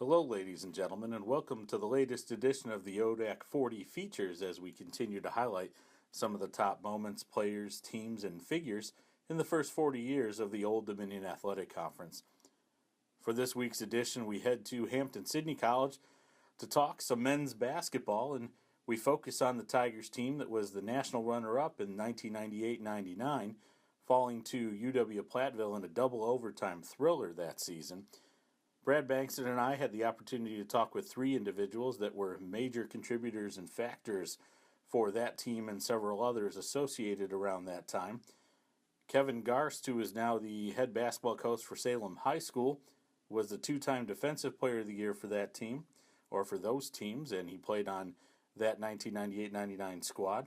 Hello, ladies and gentlemen, and welcome to the latest edition of the ODAC 40 features as we continue to highlight some of the top moments, players, teams, and figures in the first 40 years of the Old Dominion Athletic Conference. For this week's edition, we head to Hampden-Sydney College to talk some men's basketball, and we focus on the Tigers team that was the national runner-up in 1998-99, falling to UW-Platteville in a double overtime thriller that season. Brad Bankston and I had the opportunity to talk with three individuals that were major contributors and factors for that team and several others associated around that time. Kevin Garst, who is now the head basketball coach for Salem High School, was the two-time Defensive Player of the Year for that team, or for those teams, and he played on that 1998-99 squad.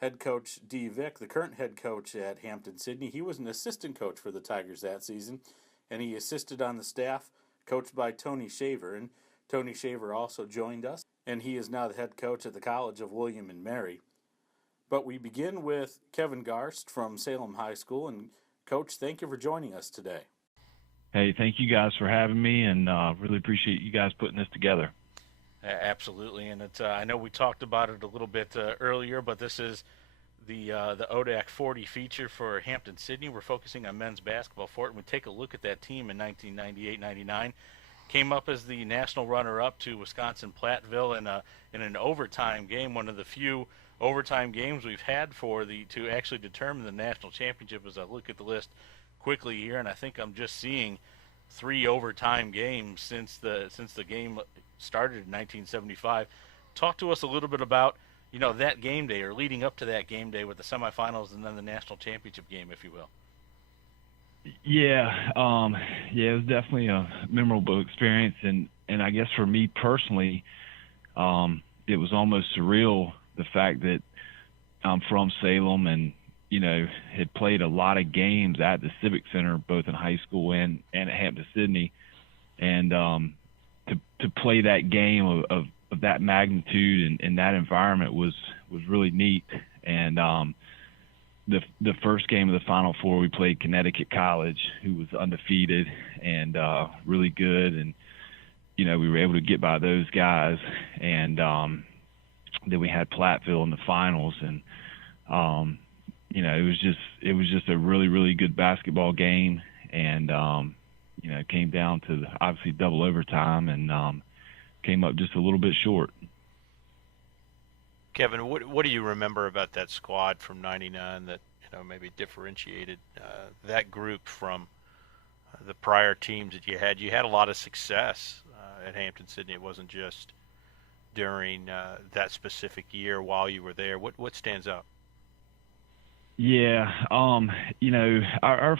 Head coach Dee Vick, the current head coach at Hampden-Sydney, he was an assistant coach for the Tigers that season, and he assisted on the staff coached by Tony Shaver, and Tony Shaver also joined us, and he is now the head coach at the College of William and Mary. But we begin with Kevin Garst from Salem High School, and Coach, thank you for joining us today. Hey, thank you guys for having me, and really appreciate you guys putting this together. Absolutely, and it's I know we talked about it a little bit earlier, but this is the ODAC 40 feature for Hampden-Sydney. We're focusing on men's basketball for it, and we take a look at that team in 1998-99. Came up as the national runner-up to Wisconsin-Platteville in an overtime game, one of the few overtime games we've had to actually determine the national championship. As I look at the list quickly here, and I think I'm just seeing 3 overtime games since the game started in 1975. Talk to us a little bit about that game day, or leading up to that game day with the semifinals and then the national championship game, if you will. Yeah, it was definitely a memorable experience, and I guess for me personally, it was almost surreal, the fact that I'm from Salem and had played a lot of games at the Civic Center, both in high school and at Hampden-Sydney, and to play that game of that magnitude and that environment was really neat. And the first game of the Final Four, we played Connecticut College, who was undefeated and really good, and we were able to get by those guys. And then we had Platteville in the finals, and it was just a really, really good basketball game. And it came down to obviously double overtime, and came up just a little bit short. Kevin, what do you remember about that squad from '99 that maybe differentiated that group from the prior teams that you had? You had a lot of success at Hampden-Sydney. It wasn't just during that specific year while you were there. What stands out? Yeah, our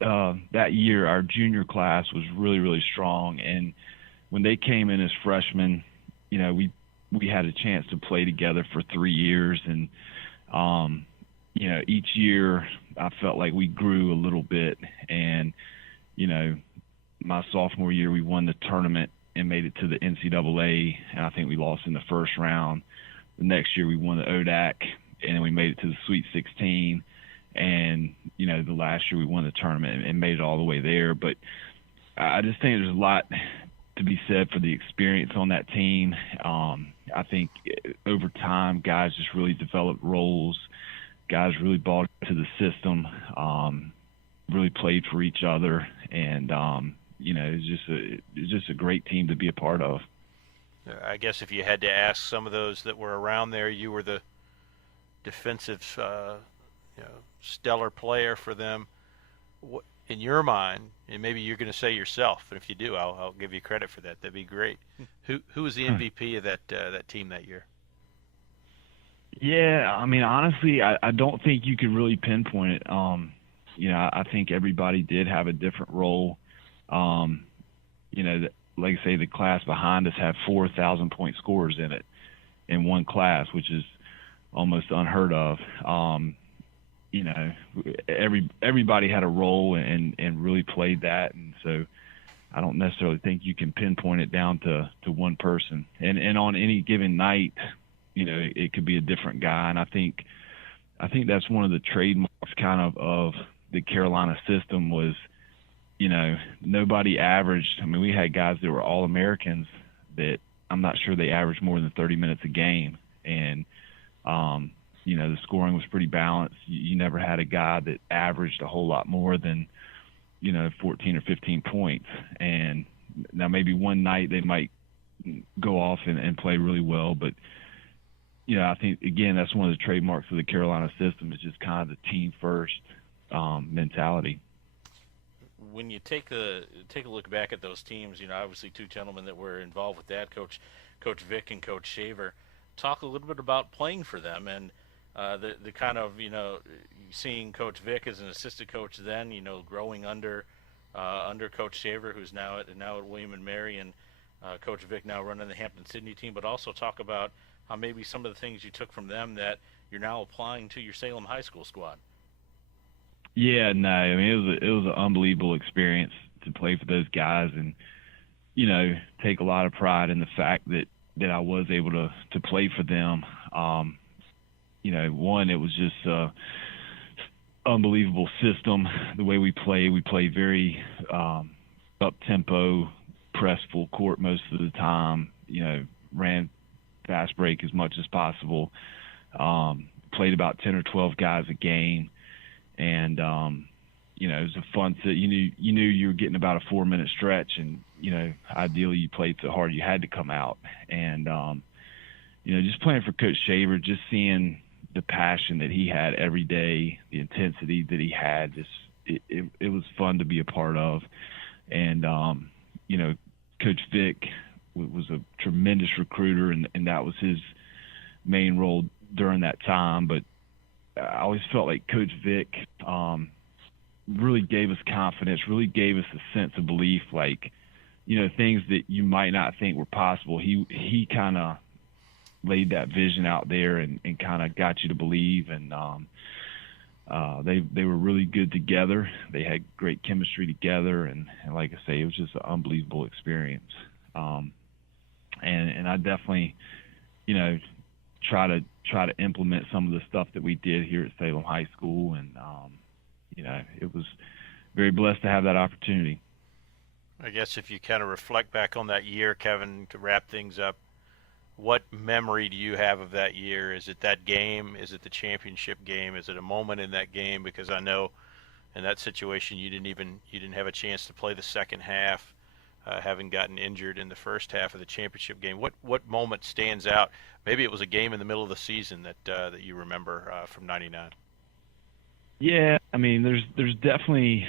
that year, our junior class was really, really strong, and when they came in as freshmen, we had a chance to play together for 3 years, and each year I felt like we grew a little bit. And my sophomore year, we won the tournament and made it to the NCAA, and I think we lost in the first round. The next year, we won the ODAC, and then we made it to the Sweet 16. And the last year we won the tournament and made it all the way there. But I just think there's a lot to be said for the experience on that team. I think over time, guys just really developed roles. Guys really bought into the system, really played for each other, and it's just a great team to be a part of. I guess if you had to ask some of those that were around there, you were the defensive, stellar player for them. What, in your mind, and maybe you're going to say yourself, but if you do, I'll give you credit for that. That'd be great. Who was the MVP of that team that year? Yeah, I mean, honestly, I don't think you could really pinpoint it. I think everybody did have a different role. Like I say, the class behind us had 4,000-point scorers in it in one class, which is almost unheard of. Everybody had a role and really played that, and so I don't necessarily think you can pinpoint it down to one person. And on any given night, it could be a different guy. And I think that's one of the trademarks kind of the Carolina system was nobody averaged. I mean, we had guys that were All-Americans that I'm not sure they averaged more than 30 minutes a game. And, the scoring was pretty balanced. You never had a guy that averaged a whole lot more than, 14 or 15 points. And now maybe one night they might go off and play really well. But, I think, again, that's one of the trademarks of the Carolina system is just kind of the team first mentality. When you take a look back at those teams, obviously two gentlemen that were involved with that, Coach Vick and Coach Shaver, talk a little bit about playing for them and the kind of, seeing Coach Vick as an assistant coach then, growing under Coach Shaver, who's now at William and Mary, and Coach Vick now running the Hampden-Sydney team, but also talk about how maybe some of the things you took from them that you're now applying to your Salem High School squad. Yeah, no, I mean, it was an unbelievable experience to play for those guys and, take a lot of pride in the fact that I was able to play for them. One, it was just a unbelievable system. The way we play very up-tempo, press full court most of the time, ran fast break as much as possible, played about 10 or 12 guys a game. And, it was a fun set. You knew you were getting about a 4-minute stretch and, ideally you played so hard you had to come out. And, just playing for Coach Shaver, just seeing the passion that he had every day, the intensity that he had, it was fun to be a part of. And, Coach Vick was a tremendous recruiter and that was his main role during that time. But I always felt like Coach Vick really gave us confidence, really gave us a sense of belief, like, things that you might not think were possible. He kind of laid that vision out there and kind of got you to believe. And they were really good together. They had great chemistry together. And like I say, it was just an unbelievable experience. And I definitely, try to implement some of the stuff that we did here at Salem High School. And, it was very blessed to have that opportunity. I guess if you kind of reflect back on that year, Kevin, to wrap things up, what memory do you have of that year? Is it that game? Is it the championship game? Is it a moment in that game? Because I know in that situation you didn't have a chance to play the second half, having gotten injured in the first half of the championship game. What moment stands out? Maybe it was a game in the middle of the season that you remember from '99. Yeah, I mean, there's definitely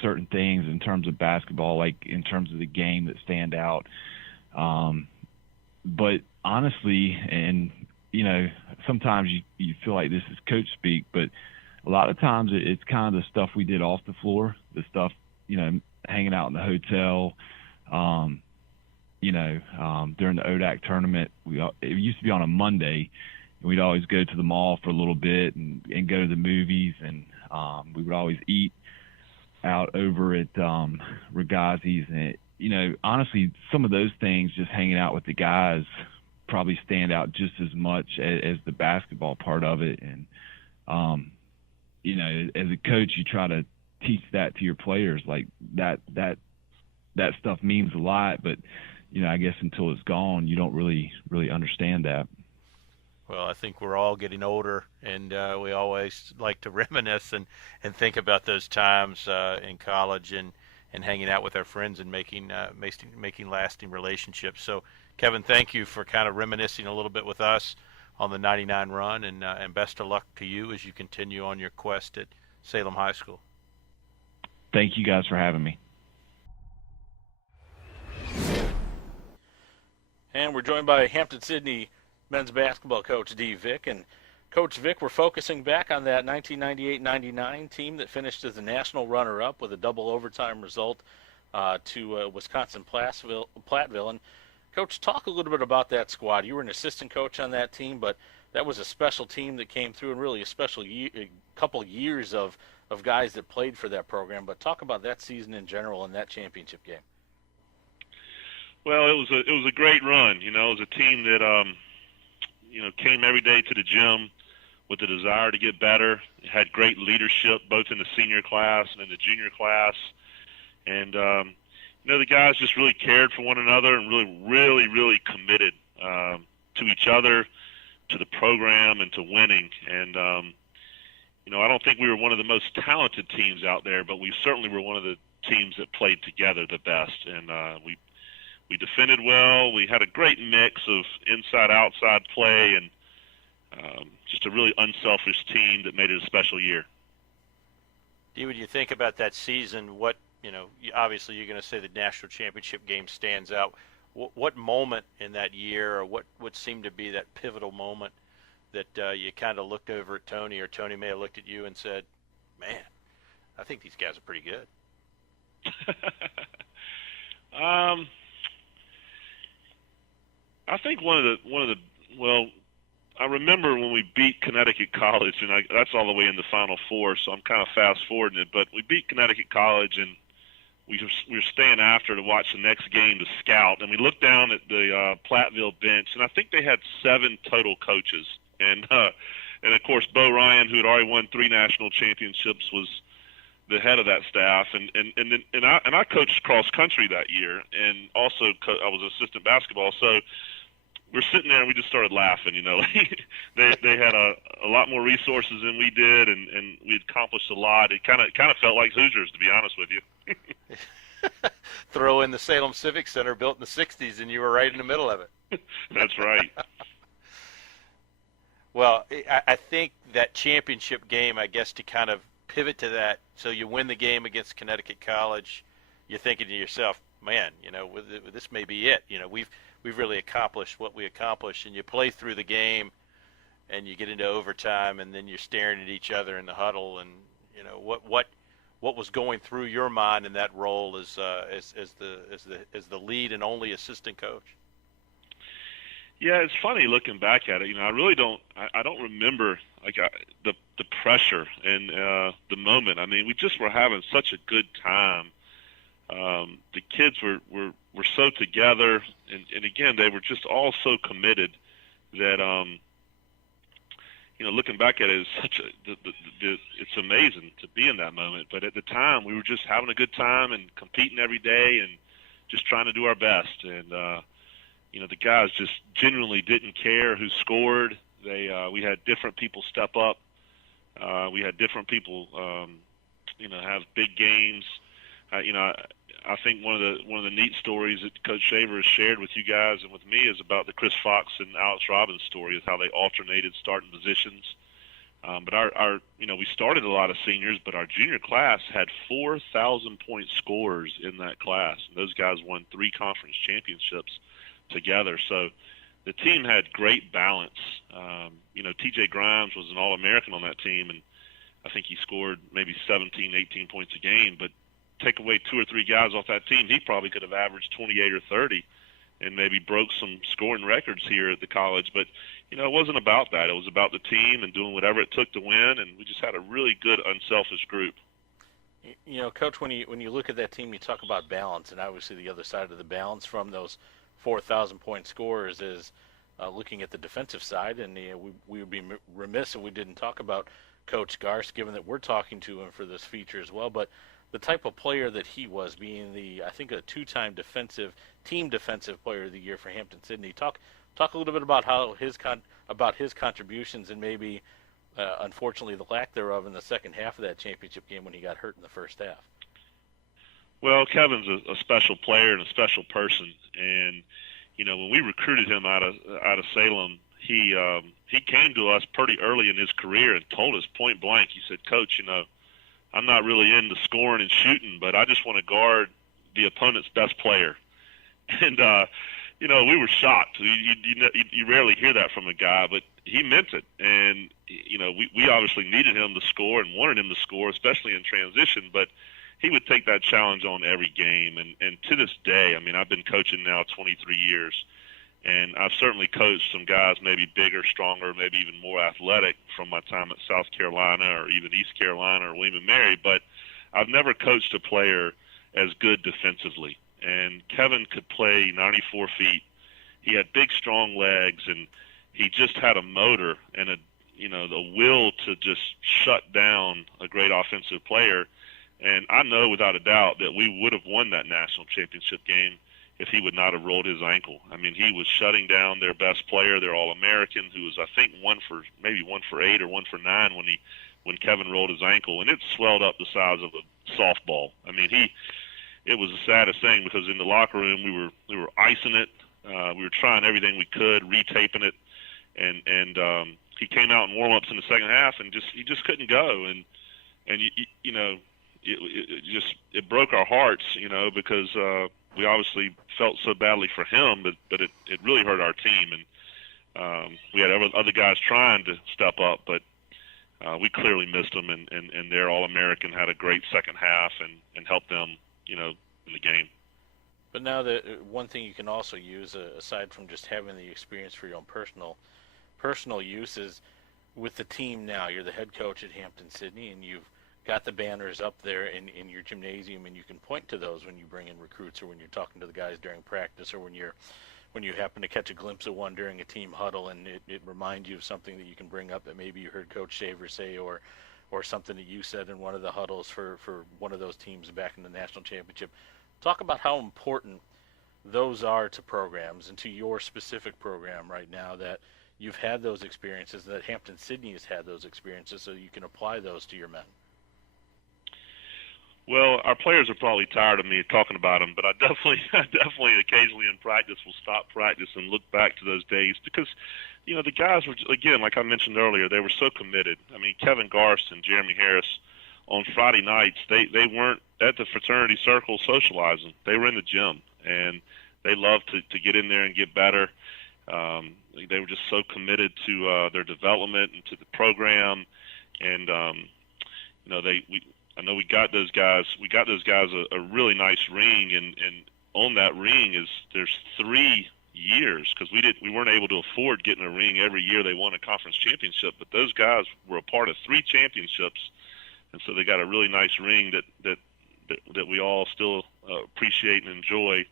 certain things in terms of basketball, like in terms of the game, that stand out. But honestly, and sometimes you feel like this is coach speak, but a lot of times it's kind of the stuff we did off the floor, the stuff, hanging out in the hotel, during the ODAC tournament. It used to be on a Monday, and we'd always go to the mall for a little bit and go to the movies, and we would always eat out over at Regazzi's. And honestly, some of those things, just hanging out with the guys, probably stand out just as much as the basketball part of it. And as a coach, you try to teach that to your players, like that stuff means a lot, but I guess until it's gone, you don't really understand that. Well, I think we're all getting older, and we always like to reminisce and think about those times in college and hanging out with our friends and making lasting relationships. So, Kevin, thank you for kind of reminiscing a little bit with us on the '99 run, and best of luck to you as you continue on your quest at Salem High School. Thank you guys for having me. And we're joined by Hampden-Sydney men's basketball coach Dee Vick. And Coach Vick, we're focusing back on that 1998-99 team that finished as the national runner-up with a double overtime result to Wisconsin-Platteville. And Coach, talk a little bit about that squad. You were an assistant coach on that team, but that was a special team that came through, and really a special couple years of guys that played for that program. But talk about that season in general and that championship game. Well, it was a great run. It was a team that came every day to the gym, with the desire to get better. Had great leadership both in the senior class and in the junior class. And, the guys just really cared for one another and really committed to each other, to the program, and to winning. And, I don't think we were one of the most talented teams out there, but we certainly were one of the teams that played together the best. And we defended well. We had a great mix of inside-outside play and just a really unselfish team that made it a special year. Dee, when you think about that season, what, obviously you're going to say the national championship game stands out. What moment in that year, or what seemed to be that pivotal moment that you kind of looked over at Tony, or Tony may have looked at you and said, man, I think these guys are pretty good? I think I remember when we beat Connecticut College, and that's all the way in the Final Four, so I'm kind of fast-forwarding it, but we beat Connecticut College, and we were staying after to watch the next game to scout, and we looked down at the Platteville bench, and I think they had 7 total coaches, and of course Bo Ryan, who had already won 3 national championships, was the head of that staff, and I coached cross country that year, and also I was assistant basketball, so we're sitting there and we just started laughing. They had a lot more resources than we did, and we accomplished a lot. It kind of felt like Hoosiers, to be honest with you. Throw in the Salem Civic Center, built in the '60s, and you were right in the middle of it. That's right. Well, I think that championship game, I guess, to kind of pivot to that, so you win the game against Connecticut College, you're thinking to yourself, man, this may be it. We've really accomplished what we accomplished, and you play through the game, and you get into overtime, and then you're staring at each other in the huddle, and what was going through your mind in that role as the lead and only assistant coach? Yeah, it's funny looking back at it. I really don't. I don't remember the pressure and the moment. I mean, we just were having such a good time. The kids were so together, and again, they were just all so committed that looking back at it, it's amazing to be in that moment. But at the time, we were just having a good time and competing every day and just trying to do our best. And the guys just genuinely didn't care who scored. We had different people step up. We had different people have big games. I think one of the neat stories that Coach Shaver has shared with you guys and with me is about the Chris Fox and Alex Robbins story, is how they alternated starting positions. But we started a lot of seniors, but our junior class had 4,000-point scorers in that class. And those guys won 3 conference championships together. So the team had great balance. T.J. Grimes was an All-American on that team, and I think he scored maybe 17, 18 points a game, but take away 2 or 3 guys off that team, he probably could have averaged 28 or 30 and maybe broke some scoring records here at the college. But, it wasn't about that. It was about the team and doing whatever it took to win, and we just had a really good, unselfish group. Coach, when you look at that team, you talk about balance, and obviously the other side of the balance from those 4,000-point scorers is looking at the defensive side, and we would be remiss if we didn't talk about Coach Garst, given that we're talking to him for this feature as well. But the type of player that he was, being I think a 2-time team defensive player of the year for Hampden-Sydney. Talk a little bit about about his contributions and maybe, unfortunately, the lack thereof in the second half of that championship game when he got hurt in the first half. Well, Kevin's a special player and a special person, and when we recruited him out of Salem, he came to us pretty early in his career and told us point blank. He said, "Coach, I'm not really into scoring and shooting, but I just want to guard the opponent's best player." And we were shocked. You rarely hear that from a guy, but he meant it. And we obviously needed him to score and wanted him to score, especially in transition. But he would take that challenge on every game. And to this day, I mean, I've been coaching now 23 years, and I've certainly coached some guys maybe bigger, stronger, maybe even more athletic from my time at South Carolina or even East Carolina or William & Mary, but I've never coached a player as good defensively. And Kevin could play 94 feet. He had big, strong legs, and he just had a motor and the will to just shut down a great offensive player. And I know without a doubt that we would have won that national championship game if he would not have rolled his ankle. I mean, he was shutting down their best player, their All-American, who was, I think, 1 for 8 or 1 for 9 when Kevin rolled his ankle, and it swelled up the size of a softball. I mean, it was the saddest thing, because in the locker room we were icing it. We were trying everything we could, retaping it, and he came out in warm-ups in the second half and he just couldn't go, and it broke our hearts, because we obviously felt so badly for him, but it really hurt our team, and we had other guys trying to step up, but we clearly missed them, and their All-American had a great second half and helped them, in the game. But now, one thing you can also use, aside from just having the experience for your own personal use, is with the team now. You're the head coach at Hampden-Sydney, and you've got the banners up there in your gymnasium, and you can point to those when you bring in recruits, or when you're talking to the guys during practice, or when you happen to catch a glimpse of one during a team huddle, and it reminds you of something that you can bring up that maybe you heard Coach Shaver say, or something that you said in one of the huddles for one of those teams back in the national championship. Talk about how important those are to programs and to your specific program right now, that you've had those experiences, that Hampden-Sydney has had those experiences, so you can apply those to your men. Well, our players are probably tired of me talking about them, but I definitely occasionally in practice will stop practice and look back to those days, because, the guys were, again, like I mentioned earlier, they were so committed. I mean, Kevin Garst and Jeremy Harris, on Friday nights, they weren't at the fraternity circle socializing. They were in the gym, and they loved to get in there and get better. They were just so committed to their development and to the program, and I know we got those guys a really nice ring, and on that ring there's 3 years, because we weren't able to afford getting a ring every year they won a conference championship, but those guys were a part of 3 championships, and so they got a really nice ring that we all still appreciate and enjoy.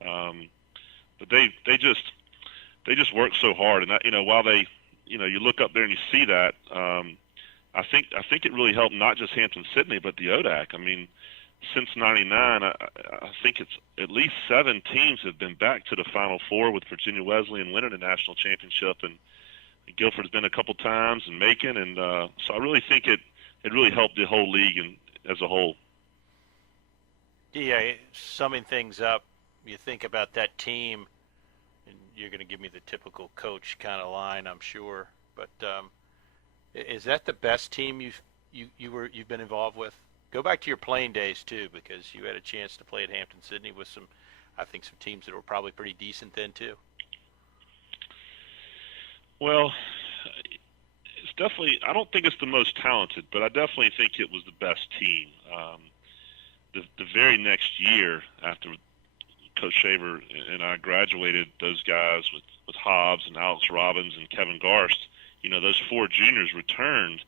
But they just work so hard, and while they, you look up there and you see that, I think it really helped not just Hampden-Sydney, but the ODAC. I mean, since '99, I think it's at least 7 teams have been back to the Final Four, with Virginia Wesleyan winning a national championship, and Guilford's been a couple times, and Macon, and so I really think it really helped the whole league as a whole. Yeah, summing things up, you think about that team, and you're going to give me the typical coach kind of line, I'm sure, but is that the best team you've been involved with? Go back to your playing days too, because you had a chance to play at Hampden-Sydney with some teams that were probably pretty decent then too. Well, it's definitely, I don't think it's the most talented, but I definitely think it was the best team. The very next year after Coach Shaver and I graduated, those guys with Hobbs and Alex Robbins and Kevin Garst, those 4 juniors returned,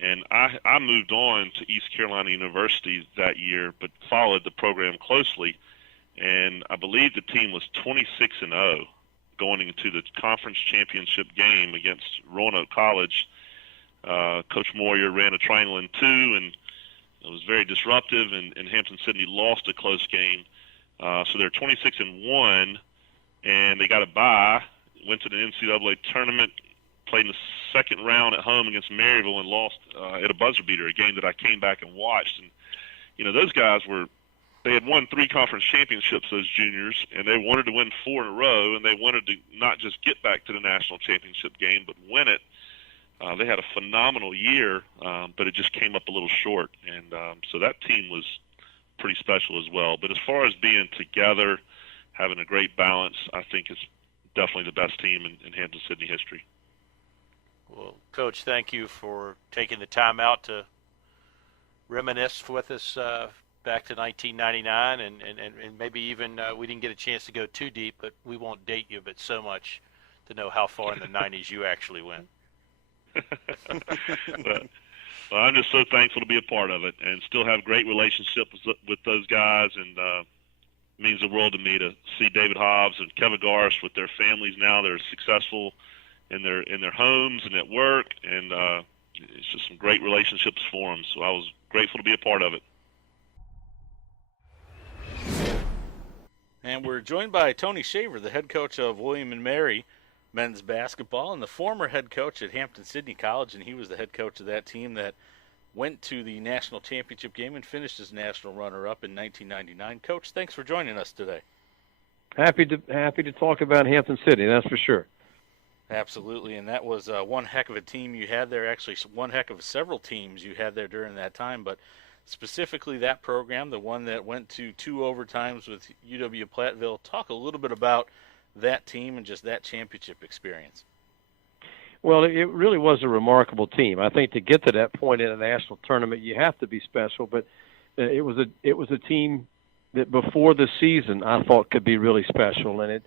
and I moved on to East Carolina University that year, but followed the program closely, and I believe the team was 26-0 going into the conference championship game against Roanoke College. Coach Moyer ran a triangle in 2, and it was very disruptive, and Hampden-Sydney lost a close game. So they're 26-1, and they got a bye, went to the NCAA tournament, played in the second round at home against Maryville, and lost at a buzzer beater, a game that I came back and watched. And, those guys they had won 3 conference championships, those juniors, and they wanted to win 4 in a row, and they wanted to not just get back to the national championship game, but win it. They had a phenomenal year, but it just came up a little short, and so that team was pretty special as well. But as far as being together, having a great balance, I think it's definitely the best team in Hampden-Sydney history. Well, Coach, thank you for taking the time out to reminisce with us back to 1999, and maybe even we didn't get a chance to go too deep, but we won't date you but so much to know how far in the 90s you actually went. Well, I'm just so thankful to be a part of it and still have great relationships with those guys, and it means the world to me to see David Hobbs and Kevin Garst with their families now. They're successful in their homes and at work, and it's just some great relationships for them. So I was grateful to be a part of it. And we're joined by Tony Shaver, the head coach of William & Mary men's basketball and the former head coach at Hampden-Sydney College, and he was the head coach of that team that went to the national championship game and finished as national runner-up in 1999. Coach, thanks for joining us today. Happy to talk about Hampden-Sydney, that's for sure. Absolutely, and that was one heck of a team you had there, actually one heck of several teams you had there during that time, but specifically that program, the one that went to 2 overtimes with UW-Platteville. Talk a little bit about that team and just that championship experience. Well, it really was a remarkable team. I think to get to that point in a national tournament, you have to be special, but it was a team that before the season I thought could be really special, and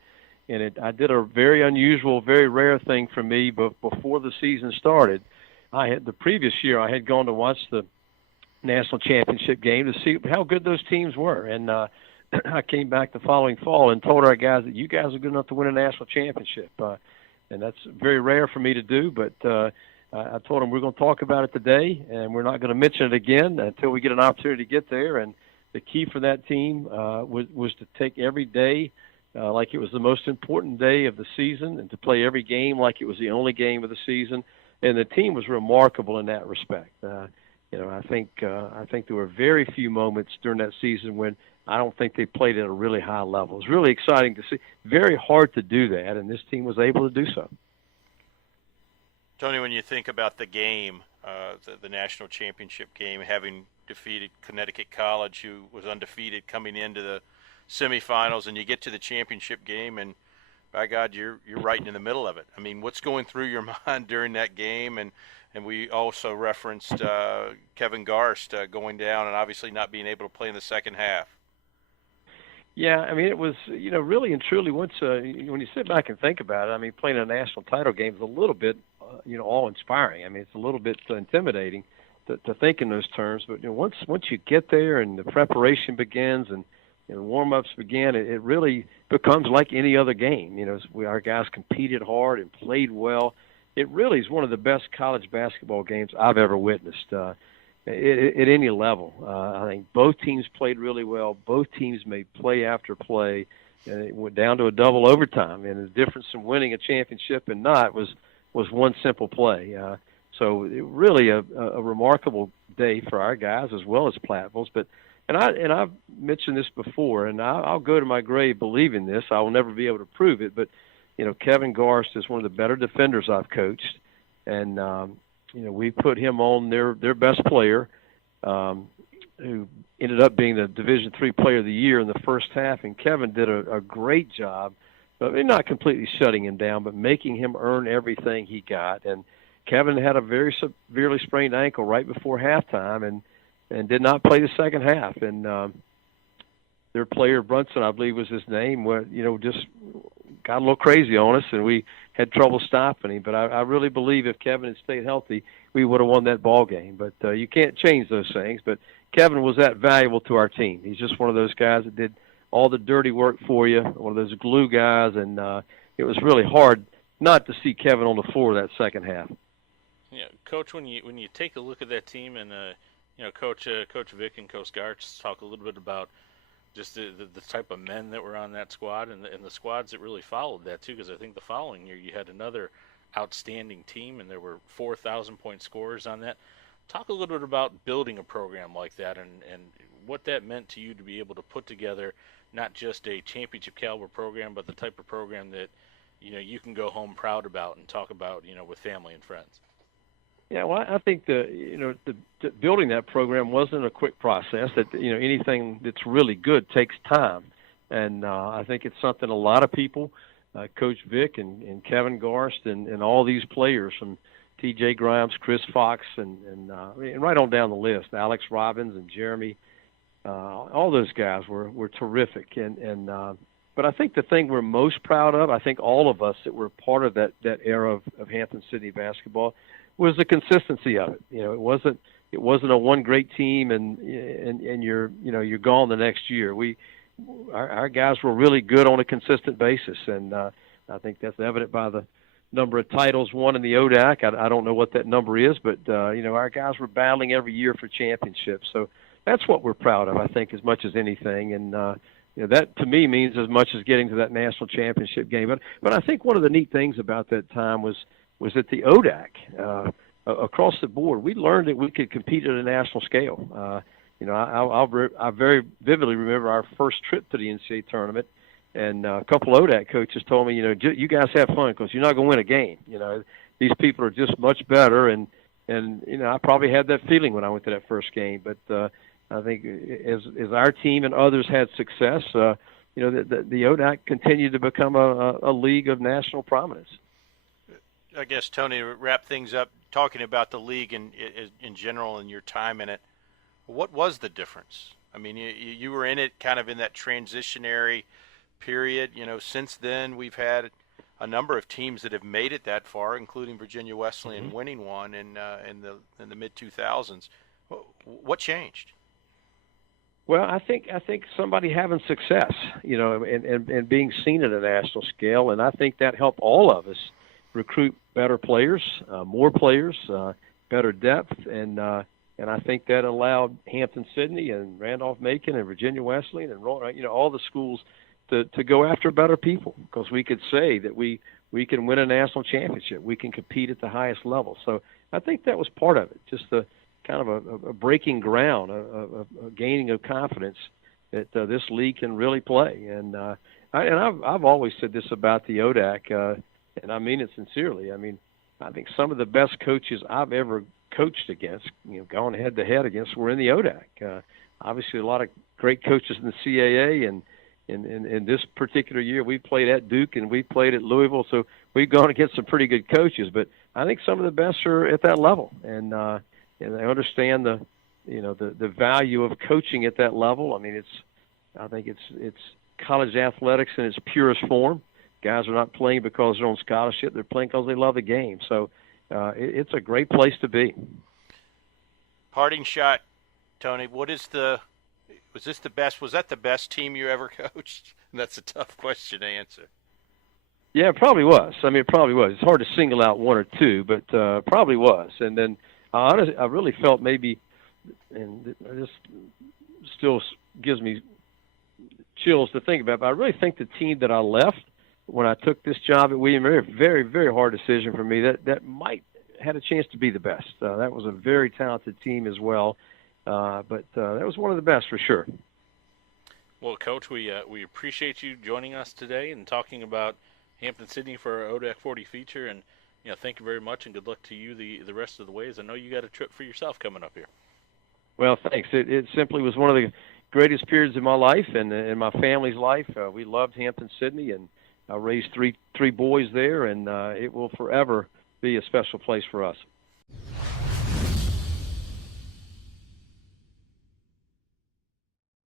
I did a very unusual, very rare thing for me, but before the season started, the previous year I had gone to watch the national championship game to see how good those teams were, and I came back the following fall and told our guys that you guys are good enough to win a national championship, and that's very rare for me to do, but I told them we're going to talk about it today, and we're not going to mention it again until we get an opportunity to get there. And the key for that team was to take every day like it was the most important day of the season, and to play every game like it was the only game of the season. And the team was remarkable in that respect. I think there were very few moments during that season when I don't think they played at a really high level. It was really exciting to see. Very hard to do that, and this team was able to do so. Tony, when you think about the game, the national championship game, having defeated Connecticut College, who was undefeated coming into the semifinals, and you get to the championship game, and by God, you're right in the middle of it. I mean, what's going through your mind during that game? And we also referenced Kevin Garst going down and obviously not being able to play in the second half. Yeah, I mean, it was, really and truly once when you sit back and think about it, I mean, playing a national title game is a little bit, awe-inspiring. I mean, it's a little bit intimidating to think in those terms. But once you get there and the preparation begins and warm-ups begin, it really becomes like any other game. Our guys competed hard and played well. It really is one of the best college basketball games I've ever witnessed at any level. I think both teams played really well. Both teams made play after play, and it went down to a double overtime. And the difference in winning a championship and not was one simple play. So it really a remarkable day for our guys as well as Platteville's. And I've mentioned this before, and I'll go to my grave believing this. I will never be able to prove it, but Kevin Garst is one of the better defenders I've coached, and we put him on their best player, who ended up being the Division III Player of the Year in the first half, and Kevin did a great job, but not completely shutting him down, but making him earn everything he got. And Kevin had a very severely sprained ankle right before halftime, and did not play the second half. And their player, Brunson, I believe was his name, just got a little crazy on us, and we had trouble stopping him. But I really believe if Kevin had stayed healthy, we would have won that ball game. But you can't change those things. But Kevin was that valuable to our team. He's just one of those guys that did all the dirty work for you, one of those glue guys, and it was really hard not to see Kevin on the floor that second half. Yeah, Coach, when you take a look at that team, and Coach Vick and Coach Garst talk a little bit about just the type of men that were on that squad and the squads that really followed that too, because I think the following year you had another outstanding team and there were 4,000-point scorers on that. Talk a little bit about building a program like that and what that meant to you to be able to put together not just a championship caliber program, but the type of program that you can go home proud about and talk about with family and friends. Yeah, well, I think the building that program wasn't a quick process. That anything that's really good takes time, and I think it's something a lot of people, Coach Vick and Kevin Garst and all these players from T.J. Grimes, Chris Fox, and right on down the list, Alex Robbins and Jeremy, all those guys were terrific. But I think the thing we're most proud of, I think all of us that were part of that era of Hampden-Sydney basketball, was the consistency of it. It wasn't a one great team and you're gone the next year. Our guys were really good on a consistent basis, and I think that's evident by the number of titles won in the ODAC. I don't know what that number is, but our guys were battling every year for championships. So that's what we're proud of, I think, as much as anything. And that to me means as much as getting to that national championship game. But I think one of the neat things about that time was that the ODAC, across the board, we learned that we could compete at a national scale. I very vividly remember our first trip to the NCAA tournament. And a couple ODAC coaches told me, you guys have fun because you're not going to win a game. These people are just much better. And I probably had that feeling when I went to that first game. But I think as our team and others had success, the ODAC continued to become a league of national prominence. I guess, Tony, to wrap things up, talking about the league in general and your time in it, what was the difference? I mean, you were in it kind of in that transitionary period. Since then we've had a number of teams that have made it that far, including Virginia Wesleyan winning one in the mid 2000s. What changed? Well, I think somebody having success, and being seen at a national scale, and I think that helped all of us recruit better players, more players, better depth, and I think that allowed Hampden-Sydney and Randolph-Macon and Virginia Wesleyan and all the schools to go after better people, because we could say that we can win a national championship. We can compete at the highest level. So I think that was part of it, just the kind of a breaking ground, a gaining of confidence that this league can really play. And I've always said this about the ODAC, and I mean it sincerely. I mean, I think some of the best coaches I've ever coached against, going head-to-head against, were in the ODAC. Obviously, a lot of great coaches in the CAA, and in this particular year, we played at Duke and we played at Louisville, so we've gone against some pretty good coaches. But I think some of the best are at that level, and they understand the value of coaching at that level. I mean, I think it's college athletics in its purest form. Guys are not playing because they're on scholarship; they're playing because they love the game. So it's a great place to be. Parting shot, Tony. Was this the best? Was that the best team you ever coached? And that's a tough question to answer. Yeah, it probably was. I mean, it probably was. It's hard to single out one or two, but probably was. And then I really felt maybe, and this still gives me chills to think about, but I really think the team that I left when I took this job at William & Mary, very, very hard decision for me. That might had a chance to be the best. That was a very talented team as well. But that was one of the best for sure. Well, Coach, we appreciate you joining us today and talking about Hampden-Sydney for our ODAC 40 feature. And thank you very much, and good luck to you the rest of the ways. I know you got a trip for yourself coming up here. Well, thanks. It simply was one of the greatest periods of my life and in my family's life. We loved Hampden-Sydney, and I raised three boys there, and it will forever be a special place for us.